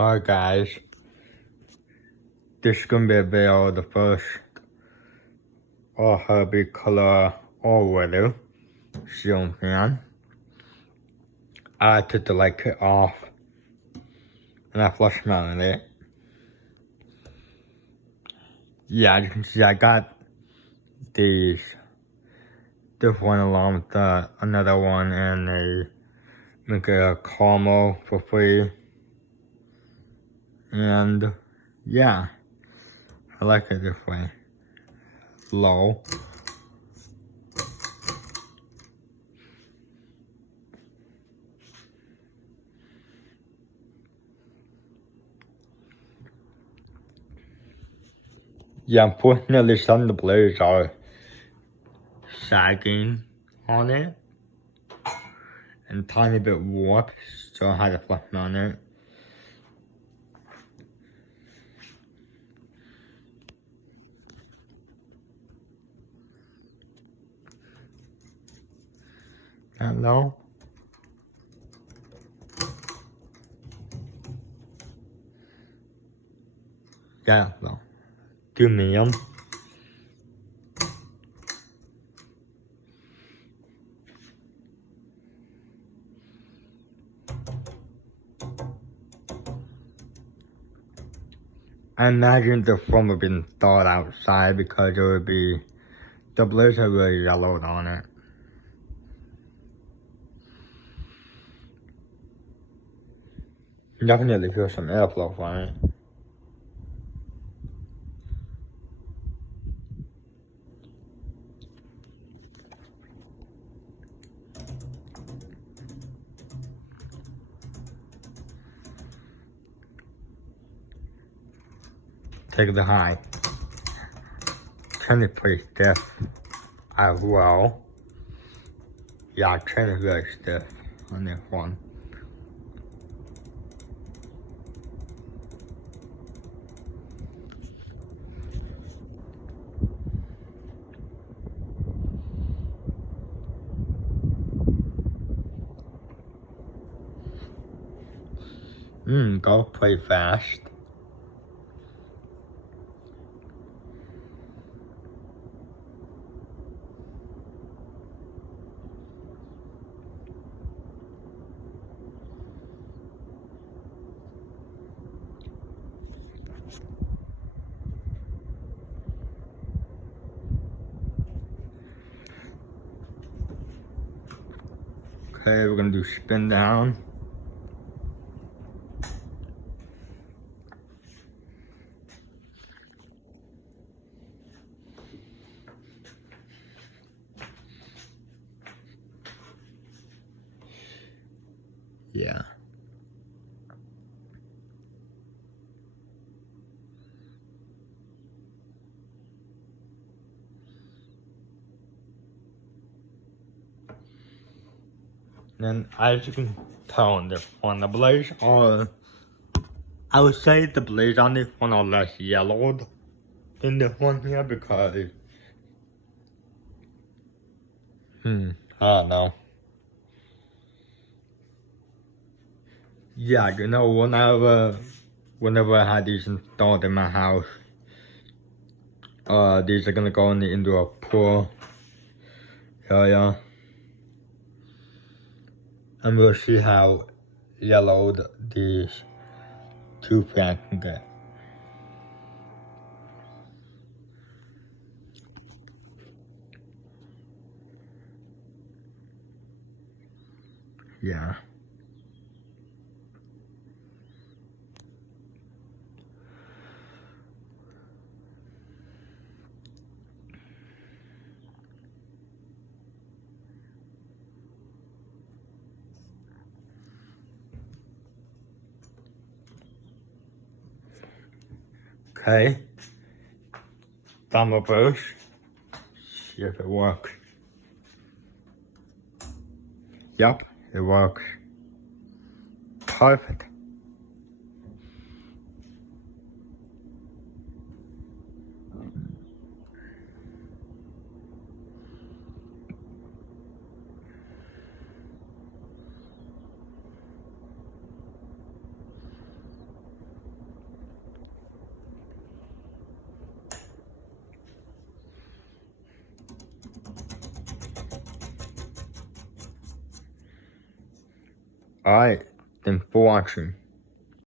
Alright guys, this is gonna be a video of the first Herbie color all-weather ceiling fan. I took the light kit off and I flush mounted it. Yeah, as you can see I got these. This one along with another one, and they make a caramel for free. And yeah, I like it this way. Low. Yeah, unfortunately some of the blades are sagging on it and tiny bit warped, so I had to flush mount it. Hello? Yeah, no. 2 million. I imagine the foam would be thawed outside because it would be, the blades are really yellowed on it. Definitely feel some airflow from it. Take the high. Turn it pretty stiff as well. Yeah, turn it very stiff on this one. Go pretty fast. Okay, we're gonna do spin down. Yeah. And as you can tell on this one, the blades are, I would say the blades on this one are less yellowed than this one here because, I don't know. Yeah, you know, whenever I had these installed in my house, these are gonna go in the indoor pool area. And we'll see how yellowed these two fans can get. Yeah. Okay. Thumb brush. See if it works. Yep, it works. Perfect. Alright, thanks for watching.